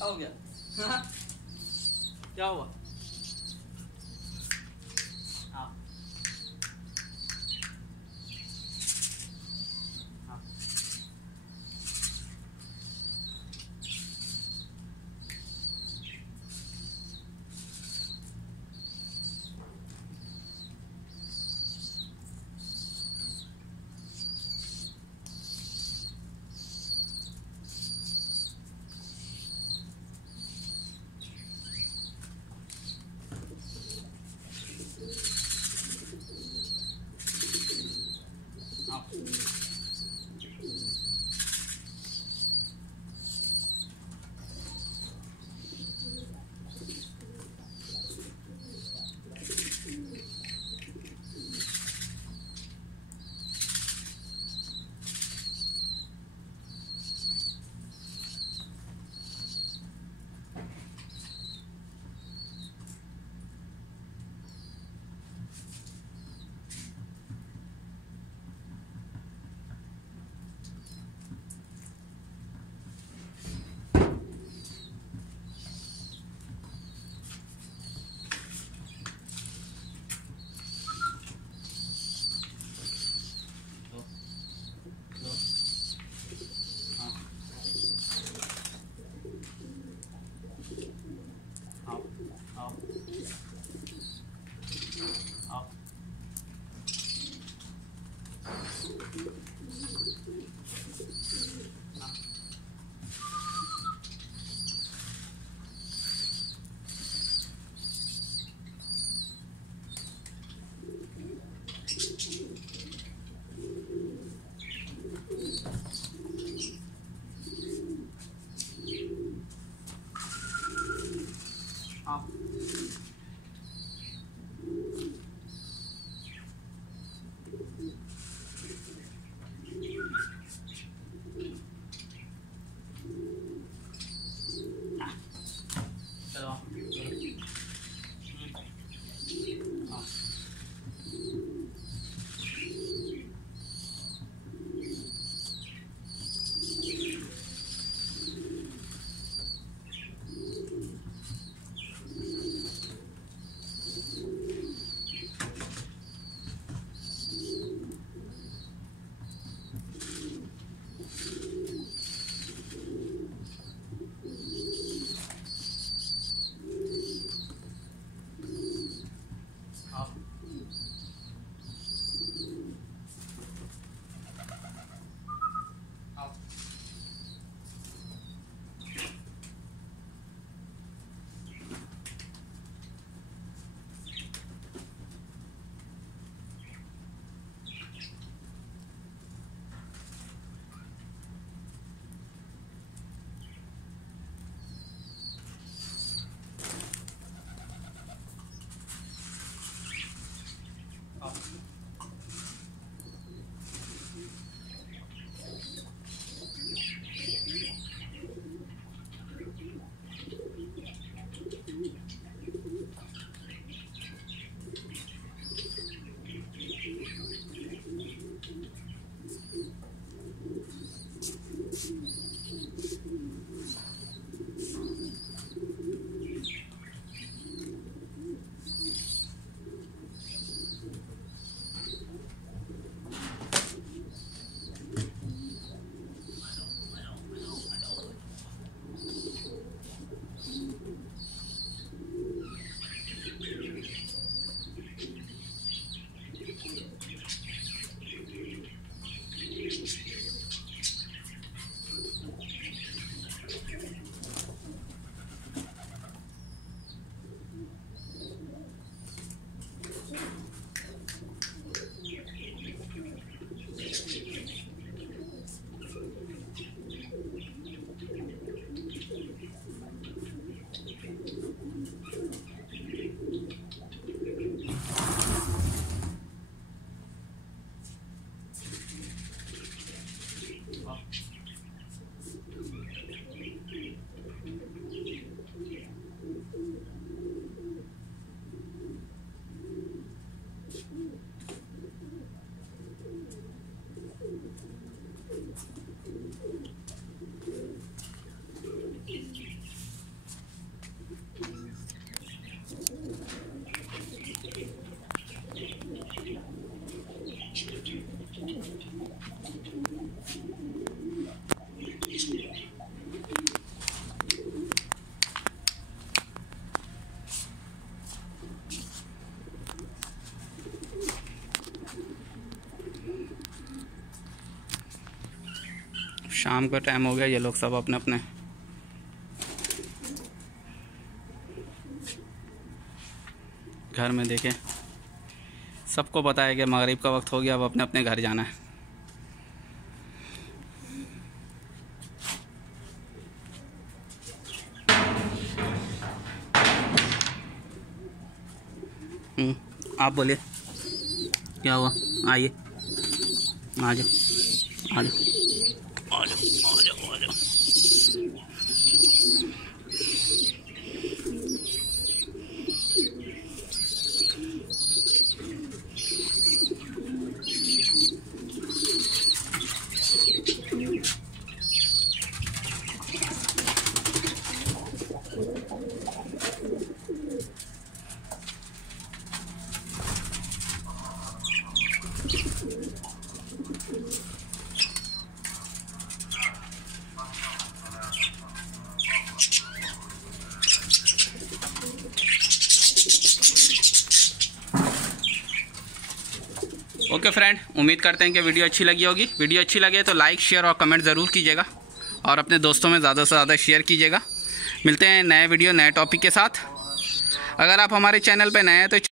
क्या हो गया? क्या हुआ? हाँ हाँ शाम का टाइम हो गया, ये लोग सब अपने अपने घर में देखें। सबको पता है कि मगरिब का वक्त हो गया, अब अपने अपने घर जाना है। आप बोलिए क्या हुआ? आइए, आ जाओ आ जाओ आ जाओ आ जाओ आ जाओ। ओके फ्रेंड, उम्मीद करते हैं कि वीडियो अच्छी लगी होगी। वीडियो अच्छी लगे तो लाइक, शेयर और कमेंट ज़रूर कीजिएगा और अपने दोस्तों में ज़्यादा से ज़्यादा शेयर कीजिएगा। मिलते हैं नए वीडियो नए टॉपिक के साथ। अगर आप हमारे चैनल पर नए हैं तो